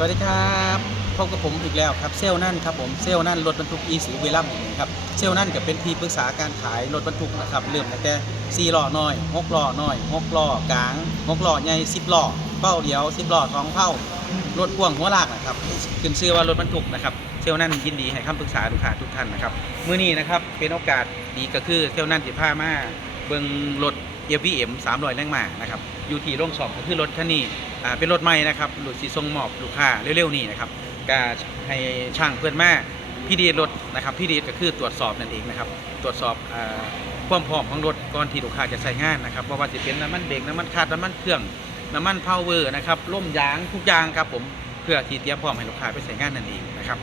สวัสดีครับพบกับผมอีกแล้วครับเซลนั่นครับผมเซลนั่นรถบรรทุกอีสูเวลัมครับเซลนั่นก็เป็นที่ปรึกษาการขายรถบรรทุกนะครับเริ่มตั้งแต่4ล้อน้อย6ล้อน้อย6ล้อกลาง6ล้อใหญ่10ล้อเป้าเดียว10ล้อท้องเผารถพ่วงหัวลากนะครับขึ้นชื่อว่ารถบรรทุกนะครับเซลนั่นยินดีให้คำปรึกษาลูกค้าทุกท่านนะครับมื้อนี้นะครับเป็นโอกาสดีก็คือเซลนั่นสิพามาเบิ่งรถ FVM 300แรงม้านะครับอยู่ที่โรงสอบก็คือรถคันนี้อ่าเป็นรถใหม่นะครับรถสีทรงหมอบลูกค้าเร็วๆ นี้นะครับก็ให้ช่างเพื่อนแมาพี่ดีรถนะครับพี่ดีก็คือตรวจสอบนั่นเองนะครับตรวจสอบอ่าความพร้อมของรถก่อนที่ลูกค้าจะใช้งานนะครับเพราะว่าจะเป็นน้ำมันเบรกน้ำมันคาดน้ำมันเครื่องน้ำมันพาวเวอร์นะครับล่มยางทุกอย่างครับผมเพื่อที่เตรียมพร้อมให้ลูกค้าไปใช้งานนั่นเองนะครับ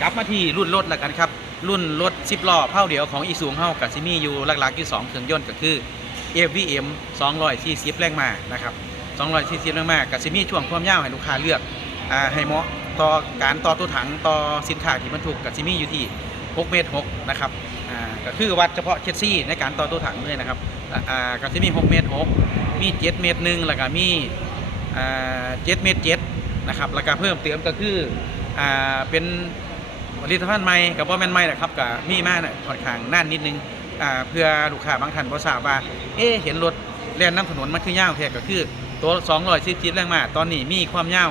กลับมาที่รุ่นรถแล้วกันครับรุ่นรถ10ล้อเผาเดียวของอีซูงเฮากับซิมีอยู่หลักๆอยู่สองเครื่องยนต์ก็คือ FVM 240 แรงมานะครับ240 แรงมากับซิมีช่วงความยาวให้ลูกค้าเลือกอ่าให้เหมาะต่อการต่อตัวถังต่อสินค้าที่บรรทุกกับซิมีอยู่ที่ 6 เมตร 6 นะครับอ่าก็คือวัดเฉพาะเชสซี่ในการต่อตัวถังเลยนะครับอ่ากับซิมี 6 เมตร 6 มี 7 เมตรหนึ่งแล้วก็มีอ่า7เมตร7นะครับแล้วก็เพิ่มเติมก็คืออ่าเป็นผลิตภัณฑ์ใหม่กับว่าแม่นใหม่นะครับกับมีมากนะค่อนข้างน่านนิดนึง อ่าเพื่อลูกค้าบางท่านบ่ทราบว่า เอ๊ะเห็นรถแล่นน้ำถนนมันคือยาวแท้ก็คือ ตัว200ซีซีแรงมาตอนนี้มีความยาว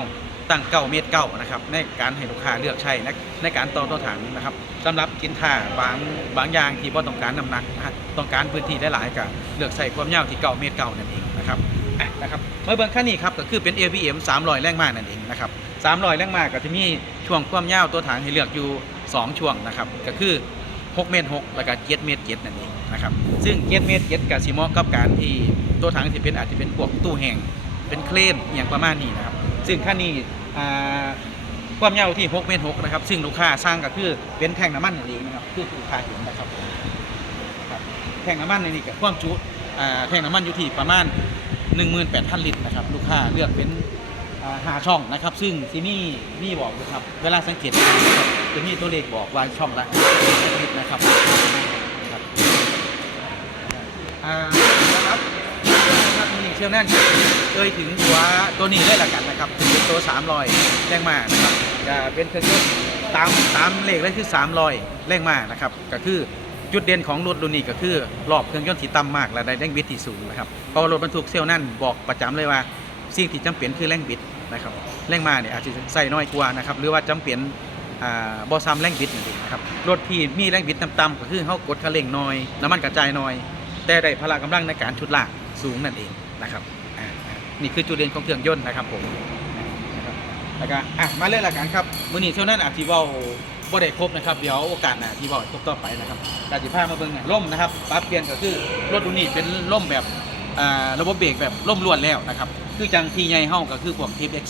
ตั้งเก้าเมตรเก้านะครับในการให้ลูกค้าเลือกใช้ในในการต่อตัวถังนะครับสำหรับกินค่าบางบางอย่างที่บ่ต้องการน้ำหนักนะต้องการพื้นที่หลายๆก็เลือกใส่ความยาวที่เก้าเมตรเก้านั่นเองนะครับนะครับเมื่อเบิ่งคันนี้ครับก็คือเป็น AVM 300 แรงม้านั่นเองนะครับ300 แรงมาก็จะมีช่วงความยาวตัวถังให้เลือกอยู่ 2 ช่วงนะครับก็คือ 6 เมตร 6 แล้วก็7เมตร7นั่นเองนะครับซึ่ง7เมตร7กับซีมอกับการที่ตัวถังที่เป็นอาจจะเป็นพวกตู้แห้งเป็นเครนอย่างประมาณนี้นะครับ ซึ่งคันนี้อ่าความยาวที่ 6 เมตร 6 นะครับ ซึ่งลูกค้าสร้างก็คือเป็นแท่งน้ำมันนั่นเองนะครับคือลูกค้าเห็นนะครับแท่งน้ำมันในนี้กับความจุแท่งน้ำมันอยู่ที่ประมาณ 18,000 ลิตรนะครับลูกค้าเลือกเป็นหาช่องนะครับ ซึ่งที่นี่นี่บอกนะครับ เวลาสังเกตนะครับ จะมีตัวเลขบอกว่าช่องละลิตรนะครับครับอ่านะครับนะครับนี่เชี่ยวแน่นเอ่ยถึงตัวตัวนี้ได้ละกันนะครับเป็นตัว300แรงมานะครับจะเป็นเครื่องยนต์ตามตามเลขเลยคือ300แรงมานะครับ ก็คือจุดเด่นของรถรุ่นนี้ก็คือรอบเครื่องยนต์ที่ต่ำมากและได้แรงบิดที่สูงนะครับพราะว่ารถบรรทุกเซลล์นั่นบอกประจำเลยว่าสิ่งที่จำเป็นคือแรงบิดนะครับแรงมาเนี่ยอาจจะใส่น้อยกว่านะครับหรือว่าจำเป็น บอซ้ำแรงบิดนั่นเองนะครับรถที่มีแรงบิดต่ำๆก็คือเขากดคันเร่งน้อยน้ำมันกระจายน้อย แต่ได้พละกำลังในการชุดลากสูงนั่นเองนะครับนี่คือจุดเด่นของเครื่องยนต์นะครับผมรับแล้วก็อะมาเรื่องหลักการครับมือนี้เท่านั้นอาจจะเว้าบ่ได้ครบนะครับ เดี๋ยวโอกาสหน้าที่เว้าให้ครบต่อไปนะครับการสิพามาเบิ่งล่มนะครับปรับเปลี่ยนก็คือรถรุ่นนี้เป็นล่มแบบระบบเบรกแบบล่มล้วนแล้วนะครับคือจังที่ใหญ่เฮาก็คือพวก Tip x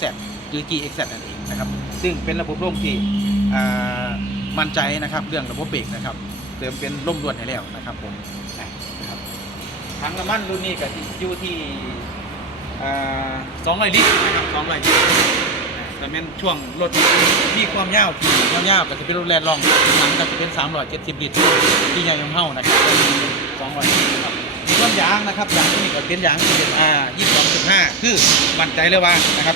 หรือ G x นั่นเองนะครับซึ่งเป็นระบบร่มที่ มั่นใจนะครับเรื่องระบบเบรกนะครับเติมเป็นล่มล้วนให้แล้วนะครับผมนะครับถังน้ำมันรุ่นนี้ก็อยู่ที่สอ่า200ลิตรนะครับ200ลิตรแต่แม่นช่วงรถมีความยาวที่ยาวๆก็จะเป็นรถแลนด์ลองถังก็จะเป็น370ลิตรที่ใหญ่ของเฮานะครับ200ลิตรนะครับส่วนยางนะครับยางตัวนี้ก็เป็นยางที่เป็นอ่า22.5คือมั่นใจเลยว่านะครับ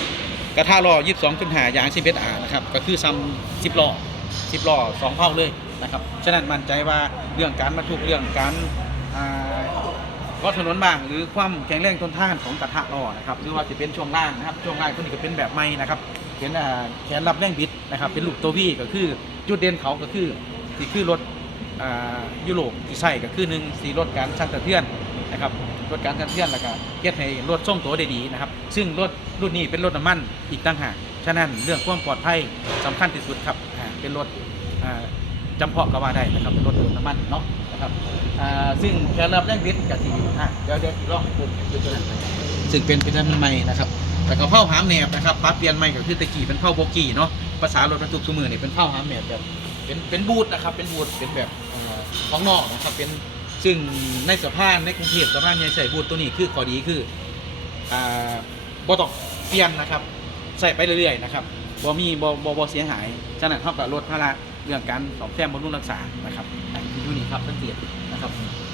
กระทะล้อ22.5ยาง11 R นะครับก็คือซ้ำ10ล้อ10ล้อสองเท่าเลยนะครับฉะนั้นมั่นใจว่าเรื่องการบรรทุกเรื่องการอ่ารถถนนบ้างหรือความแข็งแรงทนทานของกระทะล้อนะครับหรือว่าจะเป็นช่วงล่างนะครับช่วงล่างตัวนี้ก็เป็นแบบใหม่นะครับเป็นแขนรับแรงบิดนะครับเป็นลูกตัววีก็คือจุดเด่นเขาก็คือที่คือรถยุโรปที่ใส่ก็คือหนึ่งสีลดการสั่นสะเทือนนะครับ ลดการสั่นเทือนแล้วก็เฮ็ดให้รถส่งตัวได้ดีนะครับ ซึ่งรถรุ่นนี้เป็นรถน้ำมันอีกต่างหาก ฉะนั้นเรื่องความปลอดภัยสำคัญที่สุดครับอ่าเป็นรถอ่าจำเพาะก็ว่าได้นะครับเป็นรถน้ำมันเนาะนะครับอ่าซึ่งแค่รับแรงบิดกับทีอะเดี๋ยวเดี๋ยวอีกรอบปุ่มดูตัวนั้นไปซึ่งเป็นเป็นอันใหม่นะครับแล้วก็เผาหามแหนบนะครับปรับเปลี่ยนใหม่ก็คือตะกี้เป็นเผาโบกี้เนาะภาษารถบรรทุกสมือเนี่ยเป็นเผาหามแหนบแบบเป็นเป็นบูธนะครับเป็นบูธเป็นแบบเอ่อของนอกนะครับเป็น ซึ่งในสะพานในกรุงเทพสะพานใหญ่ใส่บูธตัวนี้คือข้อดีคืออ่าบ่ต้องเปลี่ยนนะครับใส่ไปเรื่อยๆนะครับบ่มีบ่บ่บ่เสียหายฉะนั้นเท่ากับลดภาระเรื่องการซ่อมแซมบำรุงรักษานะครับอันที่อยู่นี่ครับสังเกตนะครับ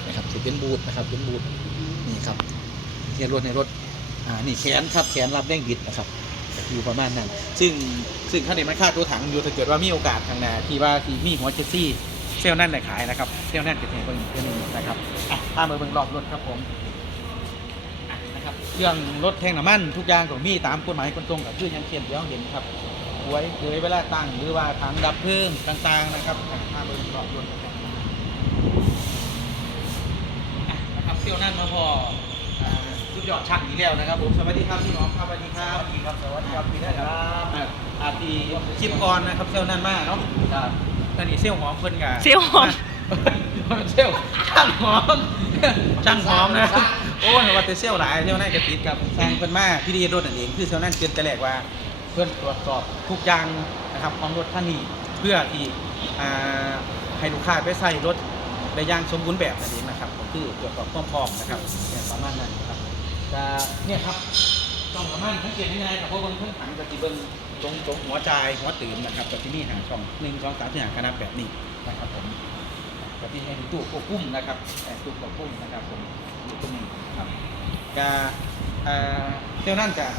นะครับเป็นบูธนะครับเป็นบูธนี่ครับเทียรถในรถอ่านี่แขนครับแขนรับแรงบิดนะครับอยู่ประมาณนั้น ซึ่งซึ่งค่าเด็มันค่าตัวถังอยู่ถ้าเกิดว่ามีโอกาสทางหนาที่ว่าที่มีหัวเจสซี่ เซลล์นั่นเลยขายนะครับเซลล์นั่นจะเห็นเบิ่งเพื่อนงนะครับอะพามาเบิ่งรอบรถครับผมอะนะครับเรื่องรถแทงน้ำมันทุกอย่างของมีตามกฎหมายคนตรงกับชื่อยังเขียนเดี๋ยวเห็นครับไว้เคยเวลาตั้งหรือว่าถังดับเพลิงต่าง ๆ นะครับอะพามาเบิ่งรอบรถนะครับอะนะครับเซลล์นั่นมาพออ่าสุดยอดช่างอีกแล้วนะครับผมสวัสดีครับพี่หมอครับสวัสดีครับสวัสดีครับสวัสดีครับพี่ได้ครับอ่าอาทีคลิปก่อนนะครับเซลล์นั่นมากเนาะ ครับอันนี้เซลล์หอมเพิ่นกะเซลล์หอม เซลล์ช่างหอมช่างหอมนะโอ้ยว่าแต่เซลล์หลายเซลล์นั่นก็ติดกับสร้างเพิ่นมาพี่ดีรถนั่นเองคือเซลล์นั่นเตือนแต่แรกว่า เพื่อนตรวจสอบทุกอย่างนะครับของรถท่านนี้เพื่อที่อ่าให้ลูกค้าไปใส่รถได้อย่างสมบูรณ์แบบนั่นเองนะครับก็คือตรวจสอบความพร้อมนะครับเนี่ยประมาณนั้นครับก็เนี่ยครับ ช่องประมาณสังเกตง่ายๆกับพวกเบิ้งเครื่องถังกับที่เบิ้งตรงตรงหัวใจายหัวตื่นนะครับกับที่นี่หาช่องหนึ่งสองสามสี่หาขนาดแบบนี้นะครับผมกับที่ให้ตู้ควบคุมนะครับแต่ตู้ควบคุมนะครับผมอยู่ตรงนี้ครับกาเอ่อเที่ยวนั่นกับ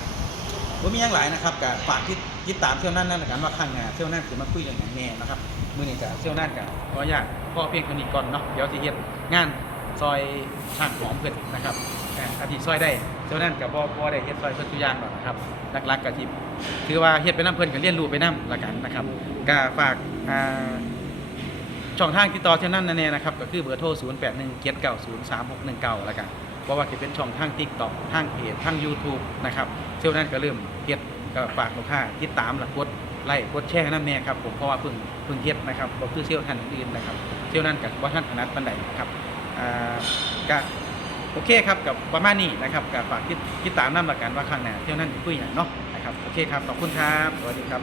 ว่ามีอย่างหลายนะครับกับฝากที่ติดตามเที่ยวนั่นนั่นกันว่าข้างงานเที่ยวนั่นคือมาคุยเรื่องอย่างแน่นะครับมือนี้กับเที่ยวนั่นกับขออนุญาตพ่อเพียงคนนี้ก่อนเนาะเดี๋ยวจะเฮ็ดงานซอยช่างหอมเพิ่นนะครับ อาทิซอยได้เจ้านั่นกับพ่อพ่ได้เฮ็ดซอยเพิ่นทุกอย่างหรอกนะครับหลักๆก็ที่ถือว่าเฮ็ดไปนํเพิ่นก็เรียนรู้ไปนํละกันนะครับก็ฝากอ่าช่องทางติดต่อเท่านั้นนั่นเองนะครับก็คือเบอร์โทร 0 8 1 7 9 0 3 6 1 9ละกันเพราะว่าจะเป็นช่องทาง TikTok ทางเพจทาง YouTube นะครับเท่านั้นก็เริ่มเฮ็ดก็ฝากลูกค้าติดตามและกดไลค์กดแชร์นำแน่ครับผมเพราะว่าเพิ่งเพิ่งเฮ็ดนะครับบ่คือเซี่ยวท่านอื่นนะครับเซี่ยวนั้นก็บ่ทันถนัดปานใดครับอ่าก็ โอเคครับกับประมาณนี้นะครับกับฝากติดตามน้ำหลักการว่าข้างหน้าเที่ยวนั่นคุยอย่างเนาะนะครับโอเคครับขอบคุณครับสวัสดีครับ